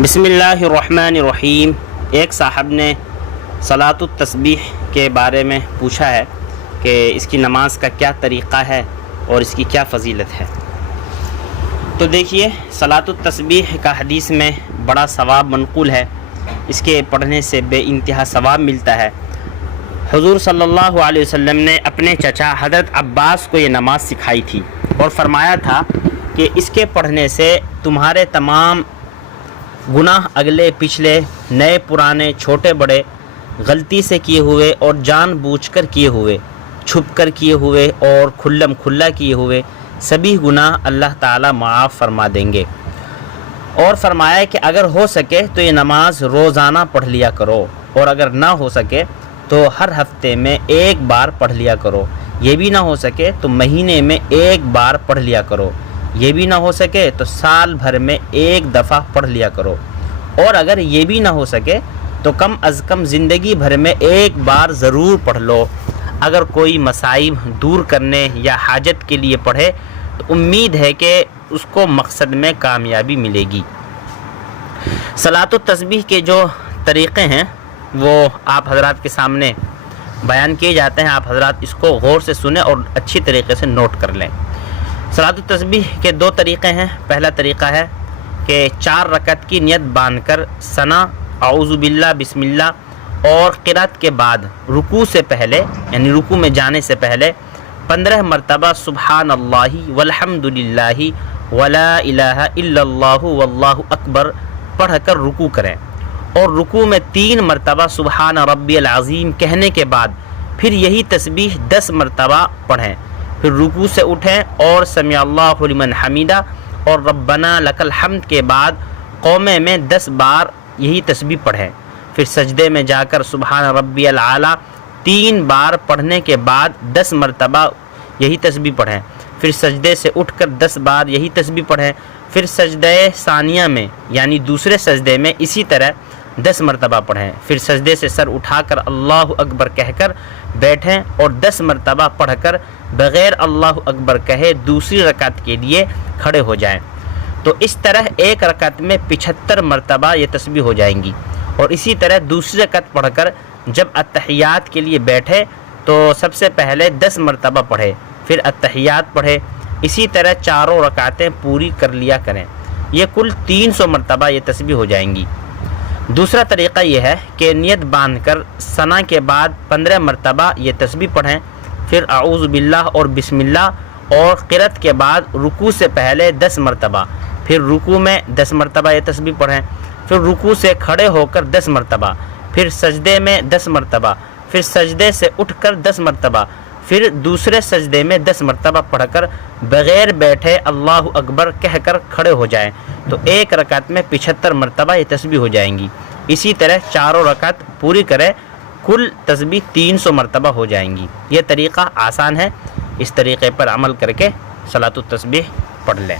بسم اللہ الرحمن الرحیم۔ ایک صاحب نے صلاۃ التسبیح کے بارے میں پوچھا ہے کہ اس کی نماز کا کیا طریقہ ہے اور اس کی کیا فضیلت ہے۔ تو دیکھیے، صلاۃ التسبیح کا حدیث میں بڑا ثواب منقول ہے، اس کے پڑھنے سے بے انتہا ثواب ملتا ہے۔ حضور صلی اللہ علیہ وسلم نے اپنے چچا حضرت عباس کو یہ نماز سکھائی تھی اور فرمایا تھا کہ اس کے پڑھنے سے تمہارے تمام گناہ اگلے پچھلے، نئے پرانے، چھوٹے بڑے، غلطی سے کیے ہوئے اور جان بوجھ کر کیے ہوئے، چھپ کر کیے ہوئے اور کھلم کھلا کیے ہوئے سبھی گناہ اللہ تعالیٰ معاف فرما دیں گے۔ اور فرمایا کہ اگر ہو سکے تو یہ نماز روزانہ پڑھ لیا کرو، اور اگر نہ ہو سکے تو ہر ہفتے میں ایک بار پڑھ لیا کرو، یہ بھی نہ ہو سکے تو مہینے میں ایک بار پڑھ لیا کرو، یہ بھی نہ ہو سکے تو سال بھر میں ایک دفعہ پڑھ لیا کرو، اور اگر یہ بھی نہ ہو سکے تو کم از کم زندگی بھر میں ایک بار ضرور پڑھ لو۔ اگر کوئی مصائب دور کرنے یا حاجت کے لیے پڑھے تو امید ہے کہ اس کو مقصد میں کامیابی ملے گی۔ صلاۃ التسبیح کے جو طریقے ہیں وہ آپ حضرات کے سامنے بیان کیے جاتے ہیں، آپ حضرات اس کو غور سے سنیں اور اچھی طریقے سے نوٹ کر لیں۔ صلاۃ التسبیح کے دو طریقے ہیں۔ پہلا طریقہ ہے کہ 4 رکعت کی نیت باندھ کر ثنا، اعوذ باللہ، بسم اللہ اور قرات کے بعد رکوع سے پہلے، یعنی رکوع میں جانے سے پہلے 15 مرتبہ سبحان اللہ والحمد للہ ولا الہ الا اللہ واللہ اکبر پڑھ کر رکوع کریں، اور رکوع میں 3 مرتبہ سبحان ربی العظیم کہنے کے بعد پھر یہی تسبیح 10 مرتبہ پڑھیں، پھر رکوع سے اٹھیں اور سمع اللہ لمن حمیدہ اور ربنا لک الحمد کے بعد قومے میں 10 بار یہی تسبیح پڑھیں، پھر سجدے میں جا کر سبحان ربی العالی 3 بار پڑھنے کے بعد 10 مرتبہ یہی تسبیح پڑھیں، پھر سجدے سے اٹھ کر 10 بار یہی تسبیح پڑھیں، پھر سجدہ ثانیہ میں یعنی دوسرے سجدے میں اسی طرح 10 مرتبہ پڑھیں، پھر سجدے سے سر اٹھا کر اللہ اکبر کہہ کر بیٹھیں اور 10 مرتبہ پڑھ کر بغیر اللہ اکبر کہے دوسری رکعت کے لیے کھڑے ہو جائیں۔ تو اس طرح ایک رکعت میں 75 مرتبہ یہ تسبیح ہو جائیں گی، اور اسی طرح دوسری رکعت پڑھ کر جب اتحیات کے لیے بیٹھے تو سب سے پہلے 10 مرتبہ پڑھے، پھر اتحیات پڑھے، اسی طرح چاروں رکعتیں پوری کر لیا کریں، یہ کل 300 مرتبہ یہ تسبیح ہو جائیں گی۔ دوسرا طریقہ یہ ہے کہ نیت باندھ کر ثنا کے بعد 15 مرتبہ یہ تسبیح پڑھیں، پھر اعوذ باللہ اور بسم اللہ اور قرات کے بعد رکوع سے پہلے 10 مرتبہ، پھر رکوع میں 10 مرتبہ یہ تسبیح پڑھیں، پھر رکوع سے کھڑے ہو کر 10 مرتبہ، پھر سجدے میں 10 مرتبہ، پھر سجدے سے اٹھ کر 10 مرتبہ، پھر دوسرے سجدے میں 10 مرتبہ پڑھ کر بغیر بیٹھے اللہ اکبر کہہ کر کھڑے ہو جائیں، تو ایک رکعت میں 75 مرتبہ یہ تسبیح ہو جائیں گی۔ اسی طرح چاروں رکعت پوری کریں، کل تسبیح 300 مرتبہ ہو جائیں گی۔ یہ طریقہ آسان ہے، اس طریقے پر عمل کر کے صلاۃ التسبیح پڑھ لیں۔